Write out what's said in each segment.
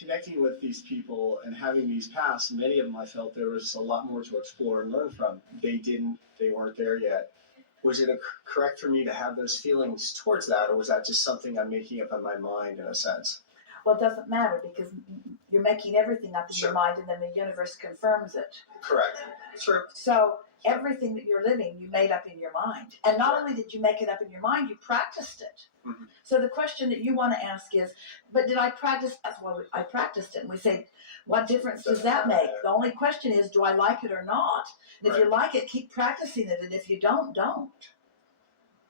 connecting with these people and having these paths, many of them I felt there was a lot more to explore and learn from. They weren't there yet. Was it correct for me to have those feelings towards that, or was that just something I'm making up in my mind in a sense? Well, it doesn't matter because you're making everything up in Sure. your mind and then the universe confirms it. Correct. True. So everything that you're living, you made up in your mind. And not only did you make it up in your mind, you practiced it. Mm-hmm. So the question that you want to ask is, but did I practice? That's why I practiced it. And we say, what difference does that make? The only question is, do I like it or not? And if you like it, keep practicing it. And if you don't, don't.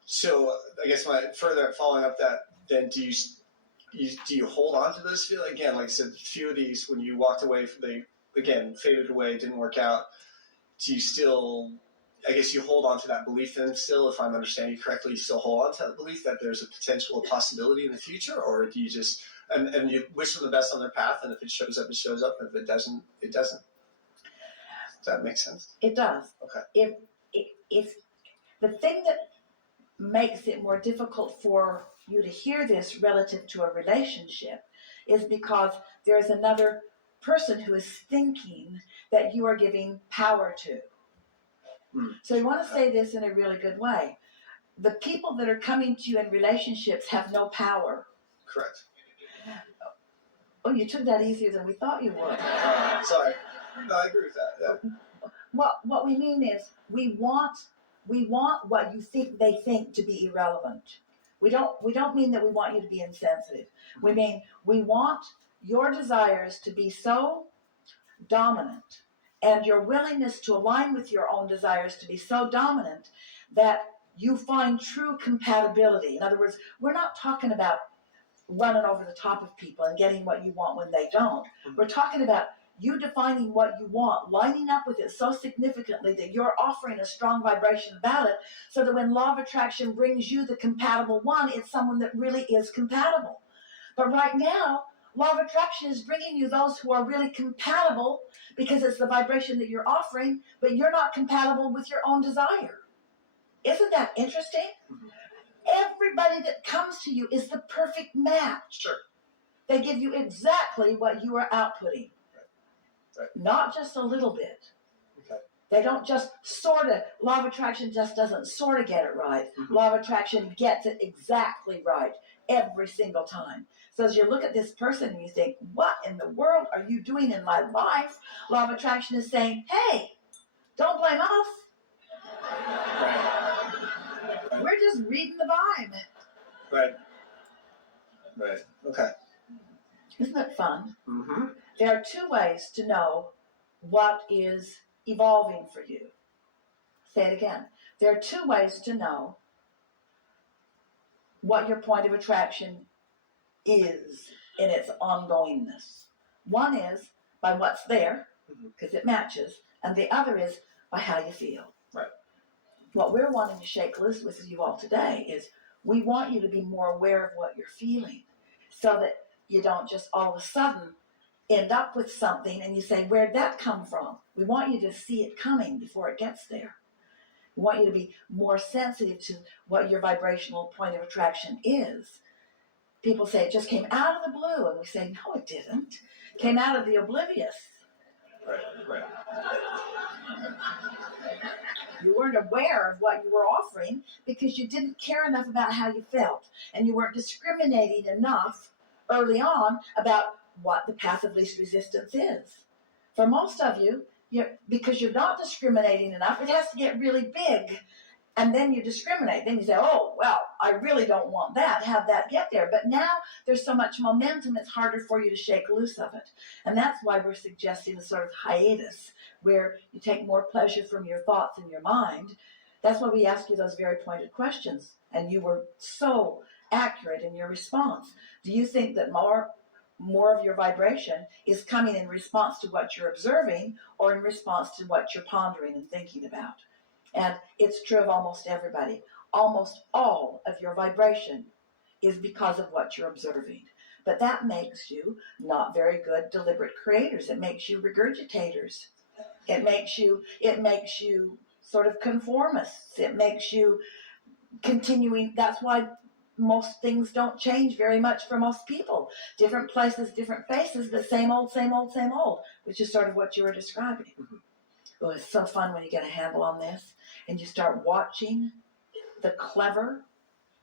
So I guess following up that, then do you hold on to those feelings? Again, like I said, a few of these, when you walked away, they, again, faded away, didn't work out. Do you still, I guess you hold on to that belief then still, if I'm understanding you correctly, you still hold on to that belief that there's a potential, a possibility in the future? Or do you just, and you wish them the best on their path, and if it shows up, it shows up, and if it doesn't, it doesn't? Does that make sense? It does. Okay. If the thing that makes it more difficult for you to hear this relative to a relationship is because there's another person who is thinking that you are giving power to. So you want to say this in a really good way. The people that are coming to you in relationships have no power. Correct. Oh, you took that easier than we thought you would. Sorry. No, I agree with that. Yeah. What we mean is we want what you think they think to be irrelevant. We don't mean that we want you to be insensitive. We mean we want your desires to be so dominant and your willingness to align with your own desires to be so dominant that you find true compatibility. In other words, we're not talking about running over the top of people and getting what you want when they don't. We're talking about you defining what you want, lining up with it so significantly that you're offering a strong vibration about it, so that when law of attraction brings you the compatible one, it's someone that really is compatible. But right now, law of attraction is bringing you those who are really compatible because it's the vibration that you're offering, but you're not compatible with your own desire. Isn't that interesting? Mm-hmm. Everybody that comes to you is the perfect match. Sure. They give you exactly what you are outputting. Right. Not just a little bit. Okay. They don't just sort of, law of attraction just doesn't sort of get it right. Mm-hmm. Law of attraction gets it exactly right every single time. So as you look at this person and you think, what in the world are you doing in my life? Law of attraction is saying, hey, don't blame us. Right. We're just reading the vibe. Right. Okay. Isn't it fun? Mm-hmm. There are two ways to know what is evolving for you. Say it again. There are two ways to know what your point of attraction is in its ongoingness. One is by what's there, because it matches, and the other is by how you feel. Right. What we're wanting to shake loose with you all today is we want you to be more aware of what you're feeling, so that you don't just all of a sudden end up with something and you say, where'd that come from? We want you to see it coming before it gets there. We want you to be more sensitive to what your vibrational point of attraction is. People say it just came out of the blue, and we say, no, it didn't. It came out of the oblivious. Right. You weren't aware of what you were offering because you didn't care enough about how you felt, and you weren't discriminating enough early on about what the path of least resistance is. For most of you, because you're not discriminating enough, it has to get really big, and then you discriminate. Then you say, oh, well, I really don't want that, have that get there. But now there's so much momentum, it's harder for you to shake loose of it. And that's why we're suggesting a sort of hiatus, where you take more pleasure from your thoughts and your mind. That's why we ask you those very pointed questions. And you were so accurate in your response. Do you think that more of your vibration is coming in response to what you're observing, or in response to what you're pondering and thinking about? And it's true of almost everybody. Almost all of your vibration is because of what you're observing. But that makes you not very good deliberate creators. It makes you regurgitators. It makes you sort of conformists. It makes you continuing. That's why most things don't change very much for most people. Different places, different faces, but same old, same old, same old, which is sort of what you were describing. Mhm. Well, it's so fun when you get a handle on this and you start watching the clever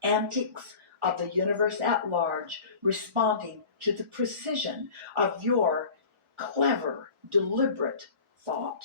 antics of the universe at large responding to the precision of your clever, deliberate thought.